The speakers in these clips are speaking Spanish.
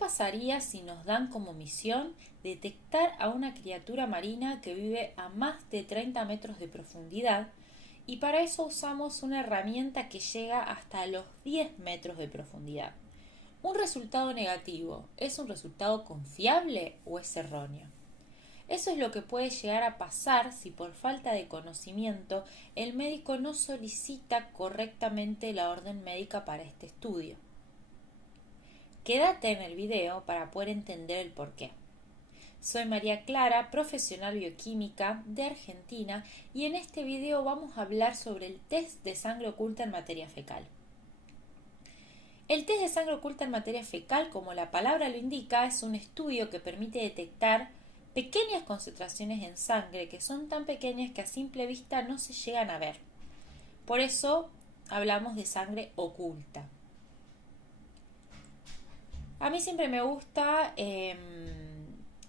pasaría si nos dan como misión detectar a una criatura marina que vive a más de 30 metros de profundidad y para eso usamos una herramienta que llega hasta los 10 metros de profundidad? ¿Un resultado negativo es un resultado confiable o es erróneo? Eso es lo que puede llegar a pasar si por falta de conocimiento el médico no solicita correctamente la orden médica para este estudio. Quédate en el video para poder entender el porqué. Soy María Clara, profesional bioquímica de Argentina, y en este video vamos a hablar sobre el test de sangre oculta en materia fecal. El test de sangre oculta en materia fecal, como la palabra lo indica, es un estudio que permite detectar pequeñas concentraciones en sangre que son tan pequeñas que a simple vista no se llegan a ver. Por eso hablamos de sangre oculta. A mí siempre me gusta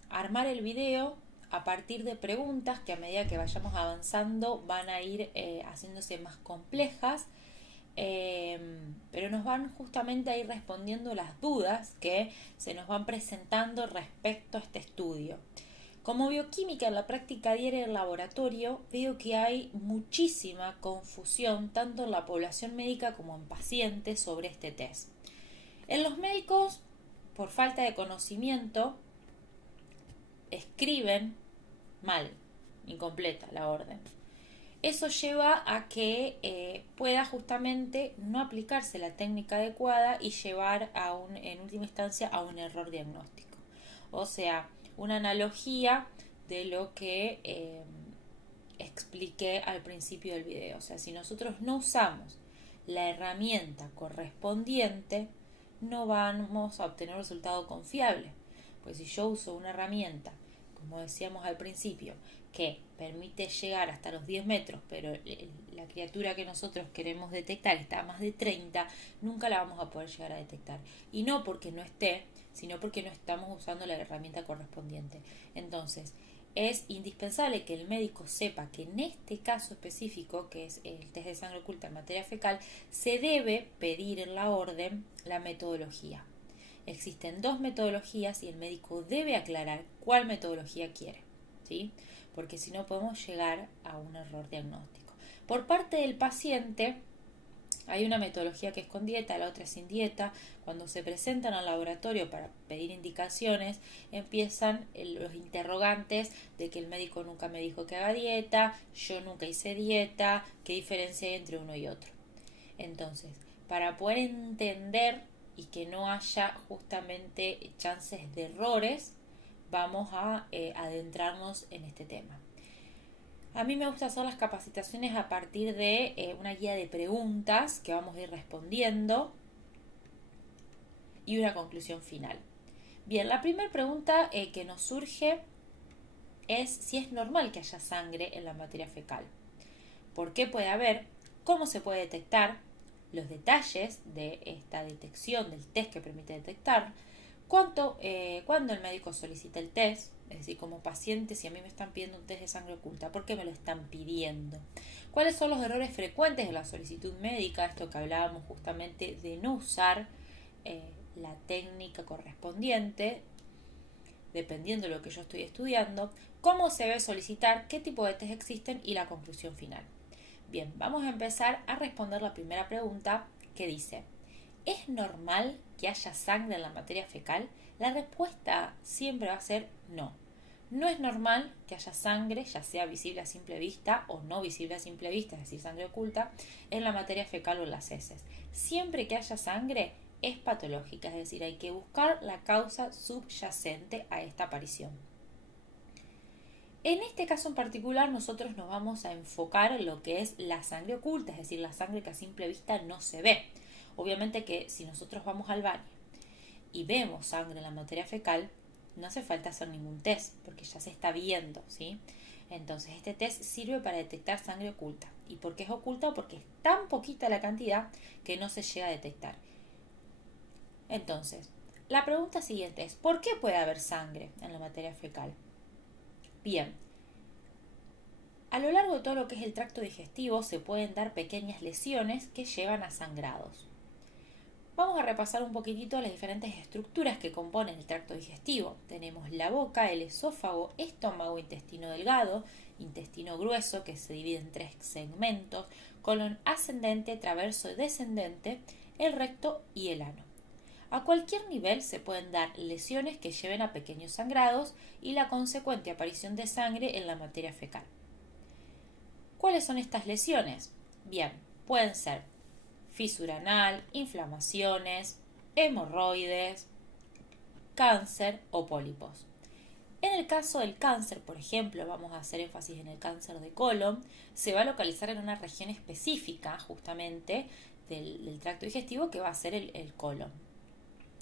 armar el video a partir de preguntas que a medida que vayamos avanzando van a ir haciéndose más complejas, pero nos van justamente a ir respondiendo las dudas que se nos van presentando respecto a este estudio. Como bioquímica en la práctica diaria del laboratorio, veo que hay muchísima confusión tanto en la población médica como en pacientes sobre este test. En los médicos, por falta de conocimiento, escriben mal, incompleta la orden. Eso lleva a que pueda justamente no aplicarse la técnica adecuada y llevar en última instancia a un error diagnóstico. O sea, una analogía de lo que expliqué al principio del video. O sea, si nosotros no usamos la herramienta correspondiente, no vamos a obtener un resultado confiable. Pues si yo uso una herramienta, como decíamos al principio, que permite llegar hasta los 10 metros, pero la criatura que nosotros queremos detectar está a más de 30, nunca la vamos a poder llegar a detectar. Y no porque no esté, sino porque no estamos usando la herramienta correspondiente. Entonces, es indispensable que el médico sepa que en este caso específico, que es el test de sangre oculta en materia fecal, se debe pedir en la orden la metodología. Existen dos metodologías y el médico debe aclarar cuál metodología quiere, ¿sí? Porque si no podemos llegar a un error diagnóstico. Por parte del paciente, hay una metodología que es con dieta, la otra es sin dieta. Cuando se presentan al laboratorio para pedir indicaciones, empiezan los interrogantes de que el médico nunca me dijo que haga dieta, yo nunca hice dieta, qué diferencia hay entre uno y otro. Entonces, para poder entender y que no haya justamente chances de errores, vamos a adentrarnos en este tema. A mí me gusta hacer las capacitaciones a partir de una guía de preguntas que vamos a ir respondiendo y una conclusión final. Bien, la primera pregunta que nos surge es si es normal que haya sangre en la materia fecal. ¿Por qué puede haber? ¿Cómo se puede detectar? Los detalles de esta detección, del test que permite detectar. Cuando el médico solicita el test, es decir, como paciente, si a mí me están pidiendo un test de sangre oculta, ¿por qué me lo están pidiendo? ¿Cuáles son los errores frecuentes de la solicitud médica? Esto que hablábamos justamente de no usar la técnica correspondiente, dependiendo de lo que yo estoy estudiando. ¿Cómo se debe solicitar? ¿Qué tipo de test existen? Y la conclusión final. Bien, vamos a empezar a responder la primera pregunta que dice: ¿es normal que haya sangre en la materia fecal? La respuesta siempre va a ser no. No es normal que haya sangre, ya sea visible a simple vista o no visible a simple vista, es decir, sangre oculta, en la materia fecal o en las heces. Siempre que haya sangre es patológica, es decir, hay que buscar la causa subyacente a esta aparición. En este caso en particular nosotros nos vamos a enfocar en lo que es la sangre oculta, es decir, la sangre que a simple vista no se ve. Obviamente que si nosotros vamos al baño y vemos sangre en la materia fecal, no hace falta hacer ningún test, porque ya se está viendo, ¿sí? Entonces este test sirve para detectar sangre oculta. ¿Y por qué es oculta? Porque es tan poquita la cantidad que no se llega a detectar. Entonces, la pregunta siguiente es: ¿por qué puede haber sangre en la materia fecal? Bien, a lo largo de todo lo que es el tracto digestivo se pueden dar pequeñas lesiones que llevan a sangrados. Vamos a repasar un poquitito las diferentes estructuras que componen el tracto digestivo. Tenemos la boca, el esófago, estómago, intestino delgado, intestino grueso que se divide en 3 segmentos, colon ascendente, traverso y descendente, el recto y el ano. A cualquier nivel se pueden dar lesiones que lleven a pequeños sangrados y la consecuente aparición de sangre en la materia fecal. ¿Cuáles son estas lesiones? Bien, pueden ser fisura anal, inflamaciones, hemorroides, cáncer o pólipos. En el caso del cáncer, por ejemplo, vamos a hacer énfasis en el cáncer de colon, se va a localizar en una región específica justamente del tracto digestivo que va a ser el colon.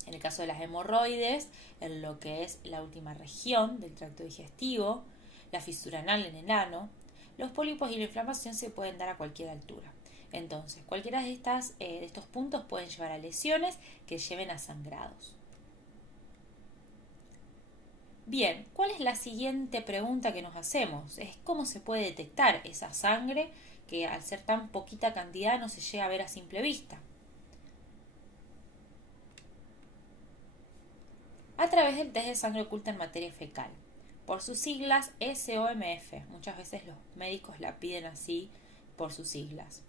En el caso de las hemorroides, en lo que es la última región del tracto digestivo, la fisura anal en el ano, los pólipos y la inflamación se pueden dar a cualquier altura. Entonces, cualquiera de estos puntos pueden llevar a lesiones que lleven a sangrados. Bien, ¿cuál es la siguiente pregunta que nos hacemos? Es cómo se puede detectar esa sangre que al ser tan poquita cantidad no se llega a ver a simple vista. A través del test de sangre oculta en materia fecal, por sus siglas SOMF. Muchas veces los médicos la piden así por sus siglas.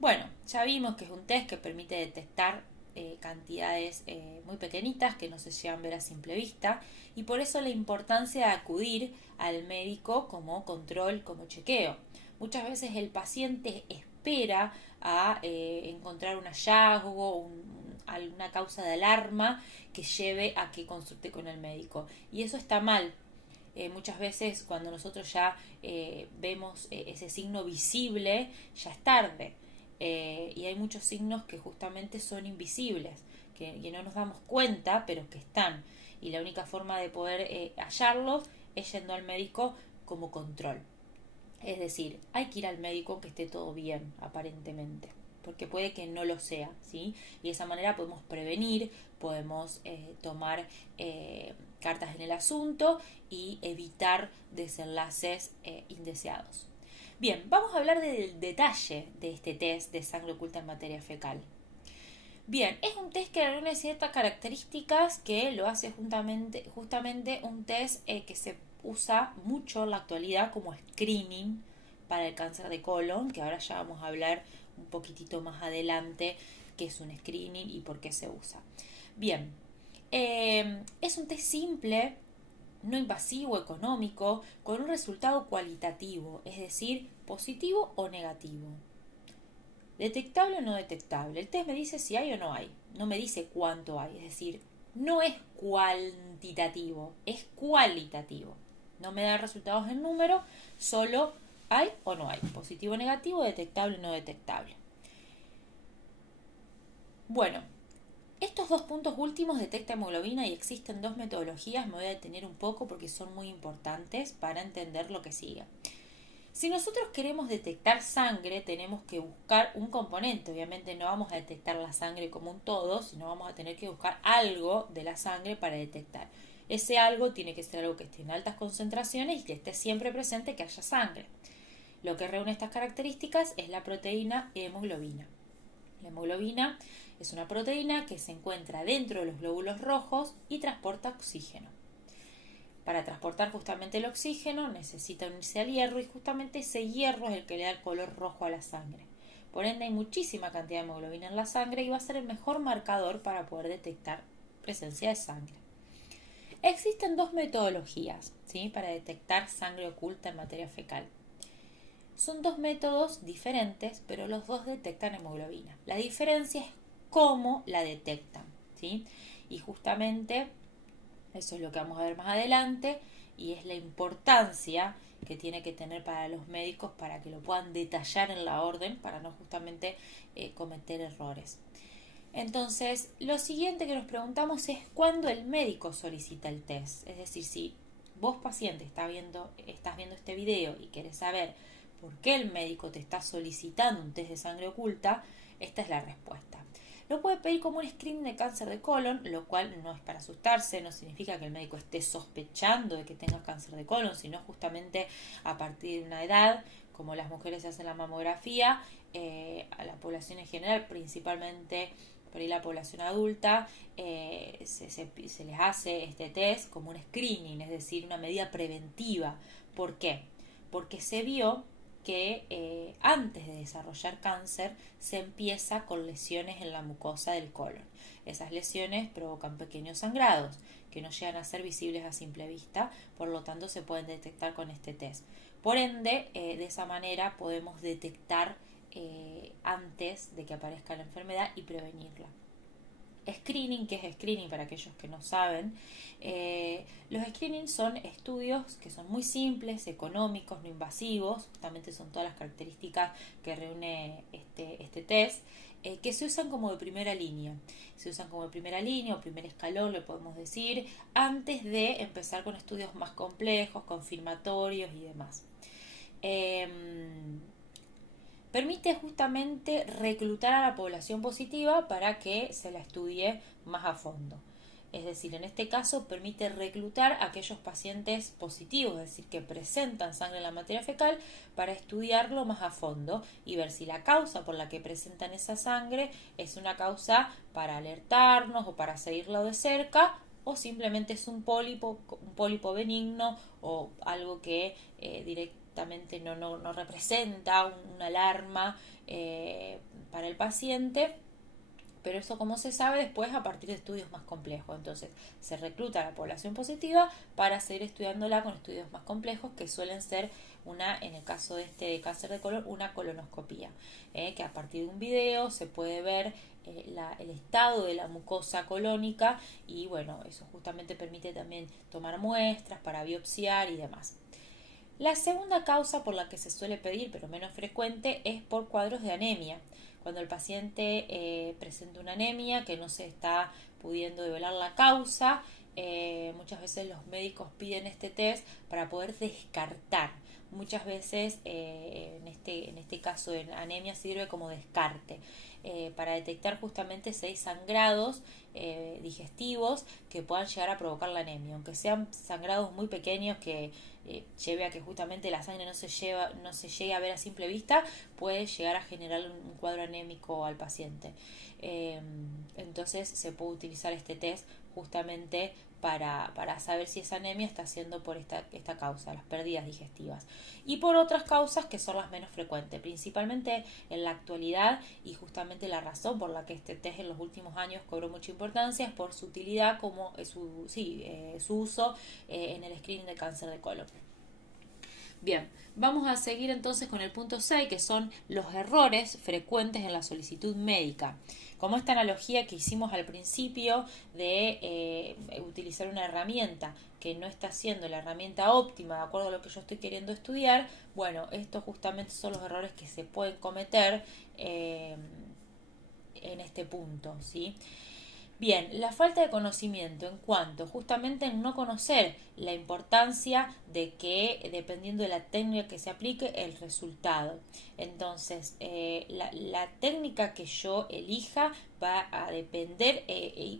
Bueno, ya vimos que es un test que permite detectar cantidades muy pequeñitas que no se llegan a ver a simple vista y por eso la importancia de acudir al médico como control, como chequeo. Muchas veces el paciente espera a encontrar un hallazgo, alguna causa de alarma que lleve a que consulte con el médico y eso está mal. Muchas veces cuando nosotros ya vemos ese signo visible ya es tarde. Y hay muchos signos que justamente son invisibles, que no nos damos cuenta, pero que están. Y la única forma de poder hallarlos es yendo al médico como control. Es decir, hay que ir al médico aunque esté todo bien, aparentemente, porque puede que no lo sea, ¿sí? Y de esa manera podemos prevenir, podemos tomar cartas en el asunto y evitar desenlaces indeseados. Bien, vamos a hablar del detalle de este test de sangre oculta en materia fecal. Bien, es un test que reúne ciertas características que lo hace justamente un test que se usa mucho en la actualidad como screening para el cáncer de colon, que ahora ya vamos a hablar un poquitito más adelante qué es un screening y por qué se usa. Bien, es un test simple, no invasivo, económico, con un resultado cualitativo, es decir, positivo o negativo. ¿Detectable o no detectable? El test me dice si hay o no hay, no me dice cuánto hay, es decir, no es cuantitativo, es cualitativo. No me da resultados en número, solo hay o no hay, positivo o negativo, detectable o no detectable. Bueno, estos dos puntos últimos detecta hemoglobina y existen dos metodologías, me voy a detener un poco porque son muy importantes para entender lo que sigue. Si nosotros queremos detectar sangre, tenemos que buscar un componente. Obviamente no vamos a detectar la sangre como un todo, sino vamos a tener que buscar algo de la sangre para detectar. Ese algo tiene que ser algo que esté en altas concentraciones y que esté siempre presente que haya sangre. Lo que reúne estas características es la proteína hemoglobina. La hemoglobina es una proteína que se encuentra dentro de los glóbulos rojos y transporta oxígeno. Para transportar justamente el oxígeno necesita unirse al hierro y justamente ese hierro es el que le da el color rojo a la sangre. Por ende hay muchísima cantidad de hemoglobina en la sangre y va a ser el mejor marcador para poder detectar presencia de sangre. Existen dos metodologías, ¿sí?, para detectar sangre oculta en materia fecal. Son dos métodos diferentes, pero los dos detectan hemoglobina. La diferencia es cómo la detectan, ¿sí? Y justamente eso es lo que vamos a ver más adelante y es la importancia que tiene que tener para los médicos para que lo puedan detallar en la orden para no justamente cometer errores. Entonces, lo siguiente que nos preguntamos es cuándo el médico solicita el test. Es decir, si vos paciente estás viendo este video y querés saber por qué el médico te está solicitando un test de sangre oculta, esta es la respuesta. Lo puede pedir como un screening de cáncer de colon, lo cual no es para asustarse, no significa que el médico esté sospechando de que tenga cáncer de colon, sino justamente a partir de una edad, como las mujeres hacen la mamografía, a la población en general, principalmente por ahí la población adulta se les hace este test como un screening, es decir, una medida preventiva. ¿Por qué? Porque se vio que antes de desarrollar cáncer se empieza con lesiones en la mucosa del colon. Esas lesiones provocan pequeños sangrados que no llegan a ser visibles a simple vista, por lo tanto se pueden detectar con este test. Por ende, de esa manera podemos detectar antes de que aparezca la enfermedad y prevenirla. Screening, ¿qué es screening para aquellos que no saben? Los screening son estudios que son muy simples, económicos, no invasivos, justamente son todas las características que reúne este test, que se usan como de primera línea. Se usan como de primera línea o primer escalón, le podemos decir, antes de empezar con estudios más complejos, confirmatorios y demás. Permite justamente reclutar a la población positiva para que se la estudie más a fondo. Es decir, en este caso permite reclutar a aquellos pacientes positivos, es decir, que presentan sangre en la materia fecal, para estudiarlo más a fondo y ver si la causa por la que presentan esa sangre es una causa para alertarnos o para seguirlo de cerca, o simplemente es un pólipo benigno o algo que directamente no representa una alarma para el paciente. Pero eso, como se sabe, después a partir de estudios más complejos. Entonces se recluta a la población positiva para seguir estudiándola con estudios más complejos, que suelen ser en el caso de de cáncer de colon, una colonoscopía, que a partir de un video se puede ver el estado de la mucosa colónica, y bueno, eso justamente permite también tomar muestras para biopsiar y demás. La segunda causa por la que se suele pedir, pero menos frecuente, es por cuadros de anemia. Cuando el paciente presenta una anemia que no se está pudiendo develar la causa, muchas veces los médicos piden este test para poder descartar. Muchas veces en este caso de anemia sirve como descarte para detectar justamente si hay sangrados digestivos que puedan llegar a provocar la anemia, aunque sean sangrados muy pequeños que lleve a que justamente la sangre no se llegue a ver a simple vista, puede llegar a generar un cuadro anémico al paciente. Entonces se puede utilizar este test justamente para saber si esa anemia está siendo por esta causa, las pérdidas digestivas. Y por otras causas que son las menos frecuentes, principalmente en la actualidad, y justamente la razón por la que este test en los últimos años cobró mucha importancia es por su utilidad como su uso en el screening de cáncer de colon. Bien, vamos a seguir entonces con el punto 6, que son los errores frecuentes en la solicitud médica. Como esta analogía que hicimos al principio de utilizar una herramienta que no está siendo la herramienta óptima de acuerdo a lo que yo estoy queriendo estudiar, bueno, estos justamente son los errores que se pueden cometer en este punto, ¿sí? Bien, la falta de conocimiento en cuanto justamente en no conocer la importancia de que dependiendo de la técnica que se aplique el resultado. Entonces, la técnica que yo elija va a depender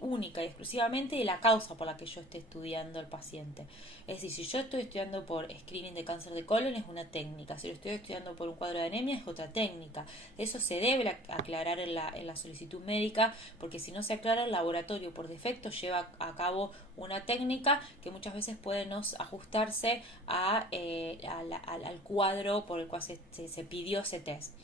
única y exclusivamente de la causa por la que yo esté estudiando al paciente. Es decir, si yo estoy estudiando por screening de cáncer de colon es una técnica, si lo estoy estudiando por un cuadro de anemia es otra técnica. Eso se debe aclarar en la solicitud médica, porque si no se aclara, el laboratorio por defecto lleva a cabo una técnica que muchas veces puede no ajustarse al cuadro por el cual se pidió ese test.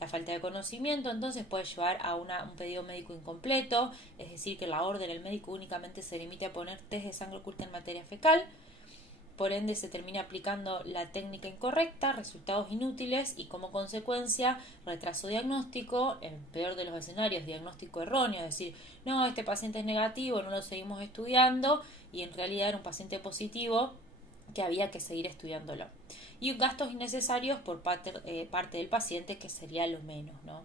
La falta de conocimiento entonces puede llevar a un pedido médico incompleto, es decir, que la orden del médico únicamente se limite a poner test de sangre oculta en materia fecal. Por ende se termina aplicando la técnica incorrecta, resultados inútiles y como consecuencia retraso diagnóstico, en el peor de los escenarios diagnóstico erróneo, es decir, no, este paciente es negativo, no lo seguimos estudiando y en realidad era un paciente positivo que había que seguir estudiándolo. Y gastos innecesarios por parte del paciente, que sería lo menos, ¿no?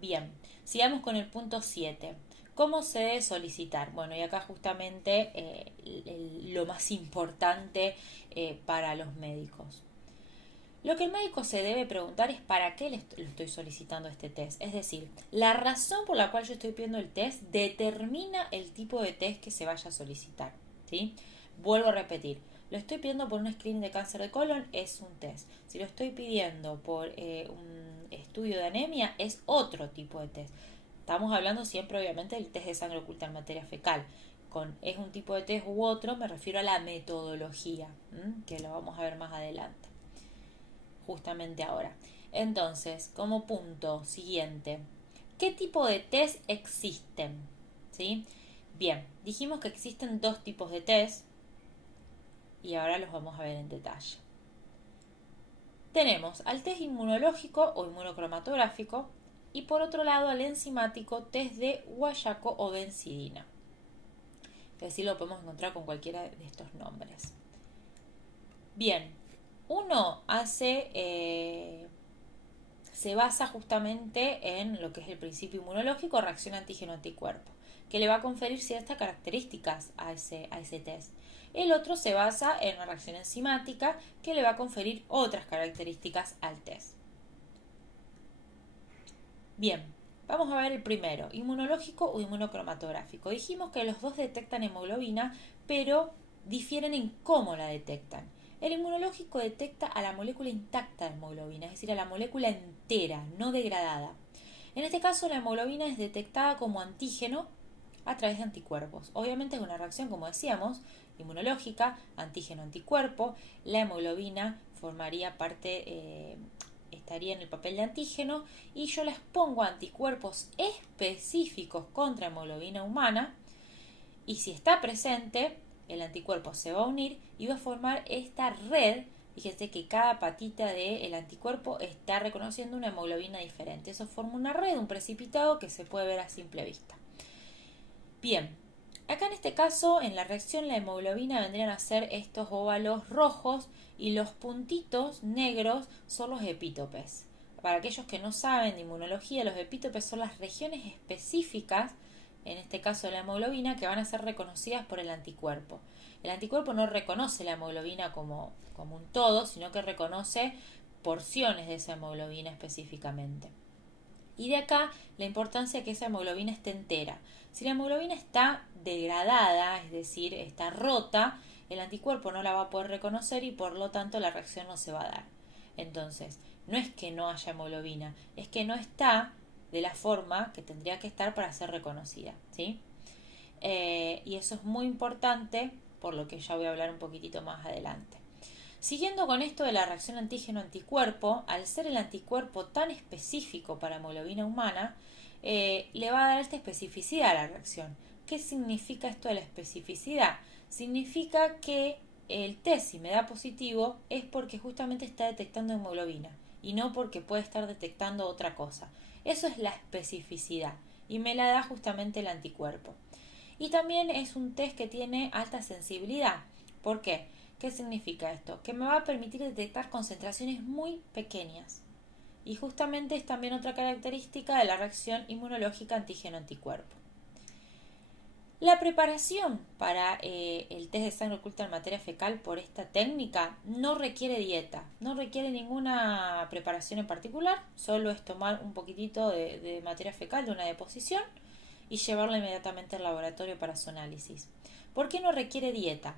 Bien, sigamos con el punto 7. ¿Cómo se debe solicitar? Bueno, y acá justamente lo más importante para los médicos. Lo que el médico se debe preguntar es para qué le estoy solicitando este test. Es decir, la razón por la cual yo estoy pidiendo el test determina el tipo de test que se vaya a solicitar, ¿sí? Vuelvo a repetir, lo estoy pidiendo por un screening de cáncer de colon, es un test. Si lo estoy pidiendo por un estudio de anemia, es otro tipo de test. Estamos hablando siempre obviamente del test de sangre oculta en materia fecal. Es un tipo de test u otro, me refiero a la metodología, que lo vamos a ver más adelante, justamente ahora. Entonces, como punto siguiente, ¿qué tipo de test existen? ¿Sí? Bien, dijimos que existen dos tipos de test y ahora los vamos a ver en detalle. Tenemos al test inmunológico o inmunocromatográfico y por otro lado al enzimático test de guayaco o benzidina. Es decir, lo podemos encontrar con cualquiera de estos nombres. Bien, uno se basa justamente en lo que es el principio inmunológico, reacción antígeno-anticuerpo, que le va a conferir ciertas características a ese test. El otro se basa en una reacción enzimática que le va a conferir otras características al test. Bien, vamos a ver el primero, inmunológico o inmunocromatográfico. Dijimos que los dos detectan hemoglobina, pero difieren en cómo la detectan. El inmunológico detecta a la molécula intacta de hemoglobina, es decir, a la molécula entera, no degradada. En este caso, la hemoglobina es detectada como antígeno a través de anticuerpos. Obviamente es una reacción, como decíamos, inmunológica, antígeno-anticuerpo. La hemoglobina formaría parte, estaría en el papel de antígeno y yo les pongo anticuerpos específicos contra hemoglobina humana y si está presente, el anticuerpo se va a unir y va a formar esta red. Fíjense que cada patita del anticuerpo está reconociendo una hemoglobina diferente. Eso forma una red, un precipitado que se puede ver a simple vista. Bien, acá en este caso, en la reacción, la hemoglobina vendrían a ser estos óvalos rojos y los puntitos negros son los epítopes. Para aquellos que no saben de inmunología, los epítopes son las regiones específicas, en este caso de la hemoglobina, que van a ser reconocidas por el anticuerpo. El anticuerpo no reconoce la hemoglobina como un todo, sino que reconoce porciones de esa hemoglobina específicamente. Y de acá la importancia de que esa hemoglobina esté entera. Si la hemoglobina está degradada, es decir, está rota, el anticuerpo no la va a poder reconocer y por lo tanto la reacción no se va a dar. Entonces, no es que no haya hemoglobina, es que no está de la forma que tendría que estar para ser reconocida, ¿sí? Y eso es muy importante, por lo que ya voy a hablar un poquitito más adelante. Siguiendo con esto de la reacción antígeno-anticuerpo, al ser el anticuerpo tan específico para hemoglobina humana, le va a dar esta especificidad a la reacción. ¿Qué significa esto de la especificidad? Significa que el test, si me da positivo, es porque justamente está detectando hemoglobina y no porque puede estar detectando otra cosa. Eso es la especificidad y me la da justamente el anticuerpo. Y también es un test que tiene alta sensibilidad. ¿Por qué? ¿Qué significa esto? Que me va a permitir detectar concentraciones muy pequeñas. Y justamente es también otra característica de la reacción inmunológica antígeno-anticuerpo. La preparación para el test de sangre oculta en materia fecal por esta técnica no requiere dieta, no requiere ninguna preparación en particular, solo es tomar un poquitito de materia fecal de una deposición y llevarla inmediatamente al laboratorio para su análisis. ¿Por qué no requiere dieta?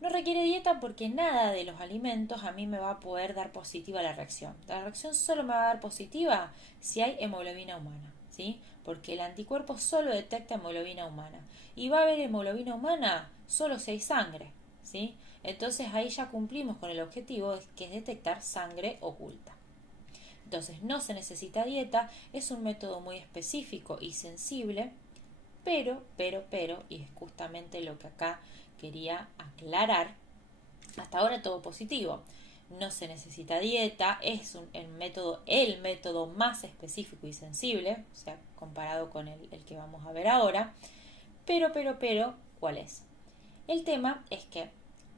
No requiere dieta porque nada de los alimentos a mí me va a poder dar positiva la reacción. La reacción solo me va a dar positiva si hay hemoglobina humana, ¿sí? Porque el anticuerpo solo detecta hemoglobina humana. Y va a haber hemoglobina humana solo si hay sangre, ¿sí? Entonces ahí ya cumplimos con el objetivo que es detectar sangre oculta. Entonces no se necesita dieta, es un método muy específico y sensible, pero, y es justamente lo que acá quería aclarar, hasta ahora todo positivo. No se necesita dieta, es el método más específico y sensible, o sea, comparado con el que vamos a ver ahora. Pero, ¿cuál es? El tema es que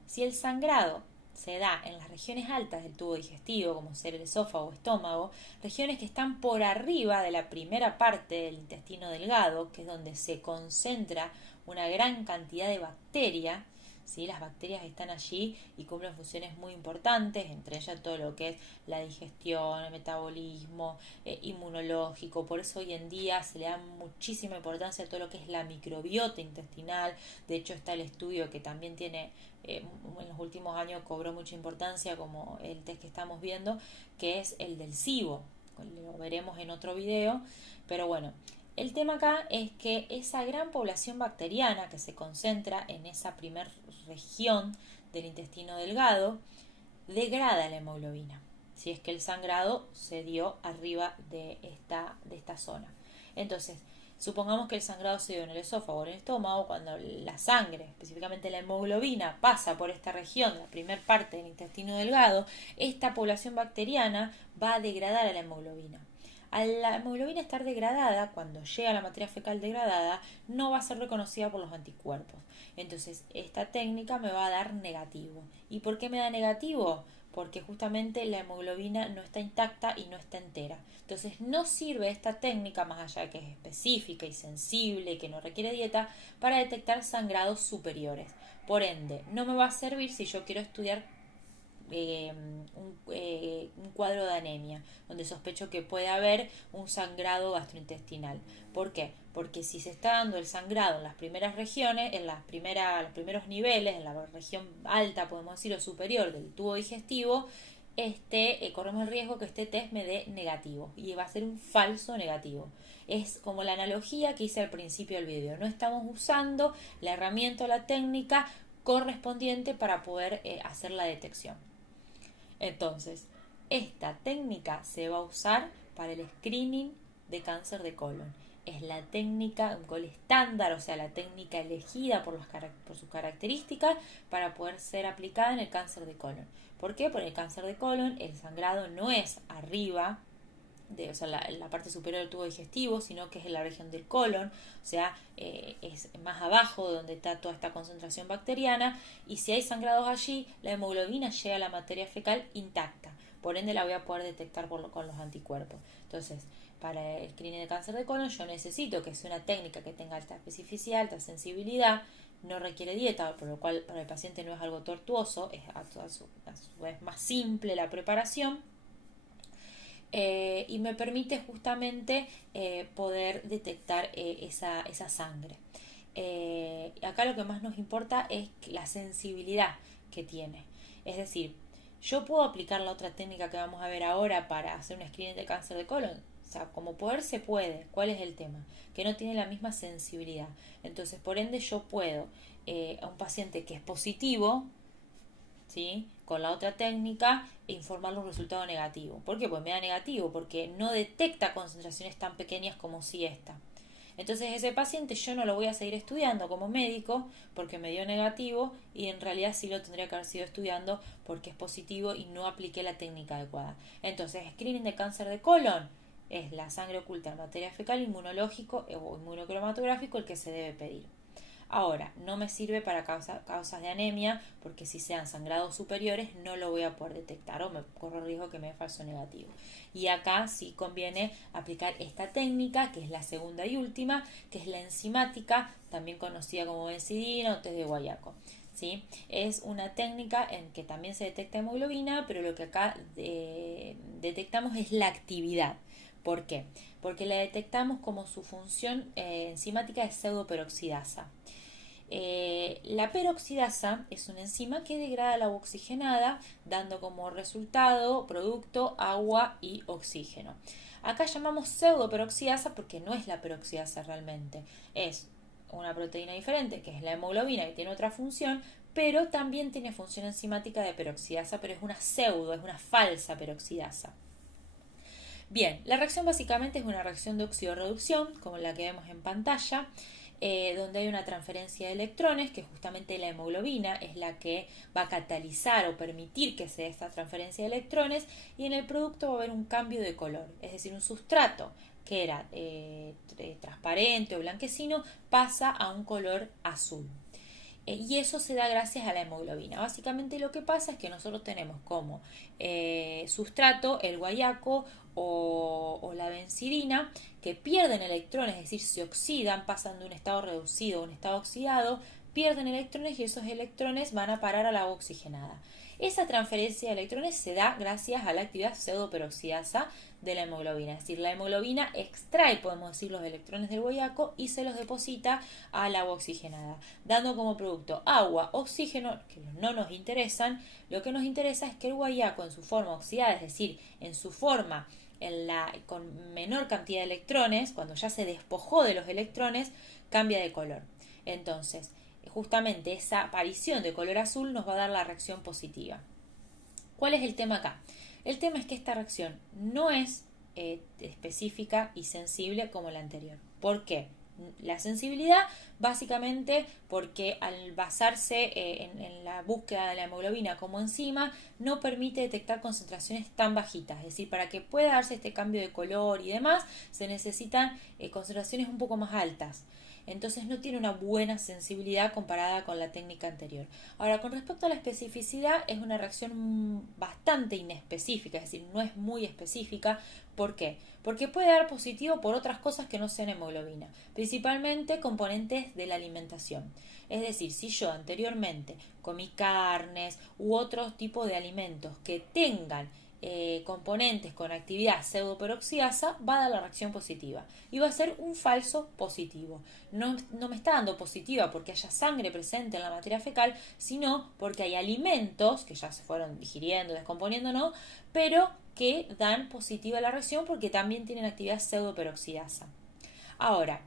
si el sangrado se da en las regiones altas del tubo digestivo, como ser el esófago o estómago, regiones que están por arriba de la primera parte del intestino delgado, que es donde se concentra una gran cantidad de bacterias, ¿sí? Las bacterias están allí y cumplen funciones muy importantes, entre ellas todo lo que es la digestión, el metabolismo, inmunológico. Por eso hoy en día se le da muchísima importancia a todo lo que es la microbiota intestinal. De hecho está el estudio que también tiene en los últimos años cobró mucha importancia, como el test que estamos viendo, que es el del SIBO. Lo veremos en otro video, pero bueno, El tema acá es que esa gran población bacteriana que se concentra en esa primera región del intestino delgado degrada la hemoglobina, si es que el sangrado se dio arriba de esta zona. Entonces, supongamos que el sangrado se dio en el esófago o en el estómago, cuando la sangre, específicamente la hemoglobina, pasa por esta región, la primera parte del intestino delgado, esta población bacteriana va a degradar a la hemoglobina. Al la hemoglobina estar degradada, cuando llega a la materia fecal degradada, no va a ser reconocida por los anticuerpos. Entonces, esta técnica me va a dar negativo. ¿Y por qué me da negativo? Porque justamente la hemoglobina no está intacta y no está entera. Entonces, no sirve esta técnica, más allá de que es específica y sensible y que no requiere dieta, para detectar sangrados superiores. Por ende, no me va a servir si yo quiero estudiar un cuadro de anemia, donde sospecho que puede haber un sangrado gastrointestinal. ¿Por qué? Porque si se está dando el sangrado en las primeras regiones, en los primeros niveles, en la región alta, podemos decir, o superior del tubo digestivo, corremos el riesgo que este test me dé negativo y va a ser un falso negativo. Es como la analogía que hice al principio del video. No estamos usando la herramienta o la técnica correspondiente para poder hacer la detección. Entonces, esta técnica se va a usar para el screening de cáncer de colon. Es la técnica, un estándar, o sea, la técnica elegida por sus características para poder ser aplicada en el cáncer de colon. ¿Por qué? Porque el cáncer de colon, el sangrado no es arriba, o sea, la parte superior del tubo digestivo, sino que es en la región del colon, o sea, es más abajo de donde está toda esta concentración bacteriana, y si hay sangrados allí, la hemoglobina llega a la materia fecal intacta, por ende la voy a poder detectar con los anticuerpos. Entonces, para el screening de cáncer de colon yo necesito que sea una técnica que tenga alta especificidad, alta sensibilidad, no requiere dieta, por lo cual para el paciente no es algo tortuoso, es a su vez más simple la preparación. Y me permite justamente poder detectar esa sangre. Acá lo que más nos importa es la sensibilidad que tiene. Es decir, yo puedo aplicar la otra técnica que vamos a ver ahora para hacer un screening de cáncer de colon. O sea, como poder se puede. ¿Cuál es el tema? Que no tiene la misma sensibilidad. Entonces, por ende, yo puedo a un paciente que es positivo, ¿sí?, con la otra técnica, informarle un resultado negativo. ¿Por qué? Pues me da negativo, porque no detecta concentraciones tan pequeñas como si esta. Entonces ese paciente yo no lo voy a seguir estudiando como médico porque me dio negativo, y en realidad sí lo tendría que haber sido estudiando porque es positivo y no apliqué la técnica adecuada. Entonces, screening de cáncer de colon es la sangre oculta en materia fecal inmunológico o inmunocromatográfico el que se debe pedir. Ahora, no me sirve para causas de anemia, porque si sean sangrados superiores no lo voy a poder detectar o me corro el riesgo que me dé falso negativo. Y acá sí conviene aplicar esta técnica, que es la segunda y última, que es la enzimática, también conocida como benzidina o test de Guayaco. ¿Sí? Es una técnica en que también se detecta hemoglobina, pero lo que acá detectamos es la actividad. ¿Por qué? Porque la detectamos como su función enzimática de pseudoperoxidasa. La peroxidasa es una enzima que degrada el agua oxigenada, dando como resultado, producto, agua y oxígeno. Acá llamamos pseudoperoxidasa porque no es la peroxidasa realmente, es una proteína diferente, que es la hemoglobina, que tiene otra función, pero también tiene función enzimática de peroxidasa, pero es una pseudo, es una falsa peroxidasa. Bien, la reacción básicamente es una reacción de oxidorreducción, como la que vemos en pantalla, donde hay una transferencia de electrones, que justamente la hemoglobina es la que va a catalizar o permitir que se dé esta transferencia de electrones, y en el producto va a haber un cambio de color, es decir, un sustrato que era transparente o blanquecino pasa a un color azul. Y eso se da gracias a la hemoglobina. Básicamente lo que pasa es que nosotros tenemos como sustrato el guayaco o la benzidina, que pierden electrones, es decir, se oxidan, pasan de un estado reducido a un estado oxidado, pierden electrones y esos electrones van a parar al agua oxigenada. Esa transferencia de electrones se da gracias a la actividad pseudoperoxidasa de la hemoglobina. Es decir, la hemoglobina extrae, podemos decir, los electrones del guayaco y se los deposita al agua oxigenada, dando como producto agua, oxígeno, que no nos interesan. Lo que nos interesa es que el guayaco en su forma oxidada, es decir, en su forma con menor cantidad de electrones, cuando ya se despojó de los electrones, cambia de color. Entonces, justamente esa aparición de color azul nos va a dar la reacción positiva. ¿Cuál es el tema acá? El tema es que esta reacción no es específica y sensible como la anterior. ¿Por qué? La sensibilidad básicamente porque al basarse en la búsqueda de la hemoglobina como enzima no permite detectar concentraciones tan bajitas, es decir, para que pueda darse este cambio de color y demás se necesitan concentraciones un poco más altas. Entonces no tiene una buena sensibilidad comparada con la técnica anterior. Ahora, con respecto a la especificidad, es una reacción bastante inespecífica, es decir, no es muy específica. ¿Por qué? Porque puede dar positivo por otras cosas que no sean hemoglobina, principalmente componentes de la alimentación. Es decir, si yo anteriormente comí carnes u otros tipos de alimentos que tengan componentes con actividad pseudoperoxidasa, va a dar la reacción positiva y va a ser un falso positivo. No me está dando positiva porque haya sangre presente en la materia fecal, sino porque hay alimentos que ya se fueron digiriendo, descomponiendo, ¿no? Pero que dan positiva la reacción porque también tienen actividad pseudoperoxidasa. Ahora,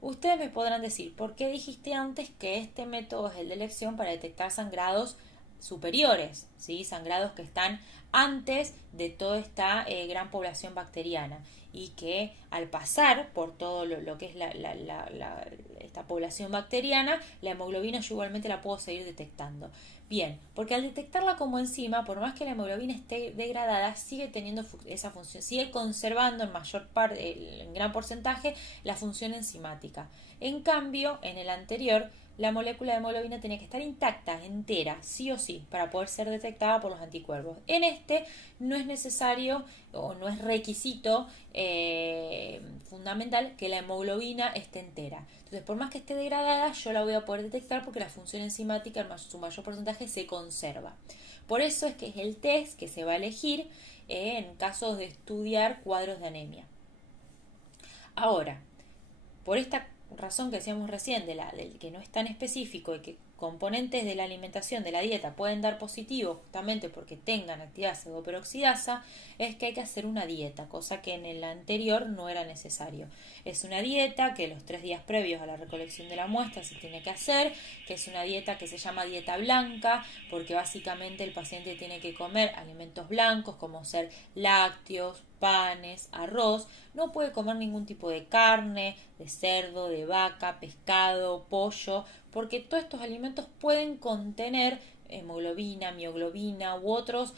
ustedes me podrán decir, ¿por qué dijiste antes que este método es el de elección para detectar sangrados superiores, ¿sí? Sangrados que están antes de toda esta gran población bacteriana y que al pasar por todo lo que es esta población bacteriana, la hemoglobina yo igualmente la puedo seguir detectando? Bien, porque al detectarla como enzima, por más que la hemoglobina esté degradada, sigue teniendo esa función, sigue conservando en mayor parte, en gran porcentaje, la función enzimática. En cambio, en el anterior, la molécula de hemoglobina tenía que estar intacta, entera, sí o sí, para poder ser detectada por los anticuerpos. En este no es necesario o no es requisito fundamental que la hemoglobina esté entera. Entonces, por más que esté degradada, yo la voy a poder detectar porque la función enzimática en su mayor porcentaje se conserva. Por eso es que es el test que se va a elegir en casos de estudiar cuadros de anemia. Ahora, por esta razón que decíamos recién, del que no es tan específico y que componentes de la alimentación, de la dieta, pueden dar positivo justamente porque tengan actividad pseudoperoxidasa, es que hay que hacer una dieta, cosa que en el anterior no era necesario. Es una dieta que los 3 días previos a la recolección de la muestra se tiene que hacer, que es una dieta que se llama dieta blanca, porque básicamente el paciente tiene que comer alimentos blancos como ser lácteos, panes, arroz, no puede comer ningún tipo de carne, de cerdo, de vaca, pescado, pollo, porque todos estos alimentos pueden contener hemoglobina, mioglobina u otros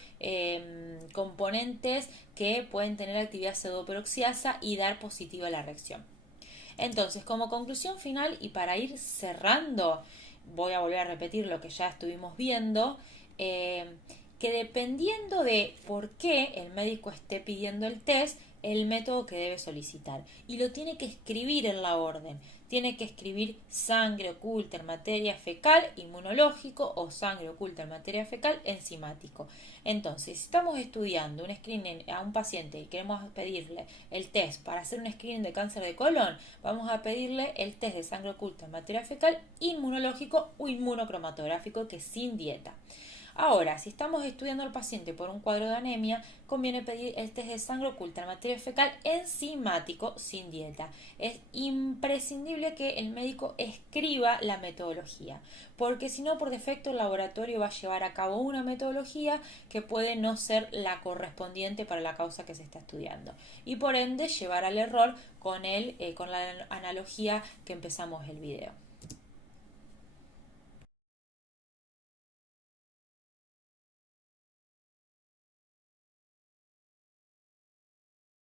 componentes que pueden tener actividad pseudoperoxidasa y dar positiva a la reacción. Entonces, como conclusión final y para ir cerrando, voy a volver a repetir lo que ya estuvimos viendo, que dependiendo de por qué el médico esté pidiendo el test, el método que debe solicitar. Y lo tiene que escribir en la orden. Tiene que escribir sangre oculta en materia fecal inmunológico o sangre oculta en materia fecal enzimático. Entonces, si estamos estudiando un screening a un paciente y queremos pedirle el test para hacer un screening de cáncer de colon, vamos a pedirle el test de sangre oculta en materia fecal inmunológico o inmunocromatográfico, que es sin dieta. Ahora, si estamos estudiando al paciente por un cuadro de anemia, conviene pedir el test de sangre oculta en materia fecal enzimático sin dieta. Es imprescindible que el médico escriba la metodología, porque si no, por defecto el laboratorio va a llevar a cabo una metodología que puede no ser la correspondiente para la causa que se está estudiando y por ende llevar al error con la analogía que empezamos el video.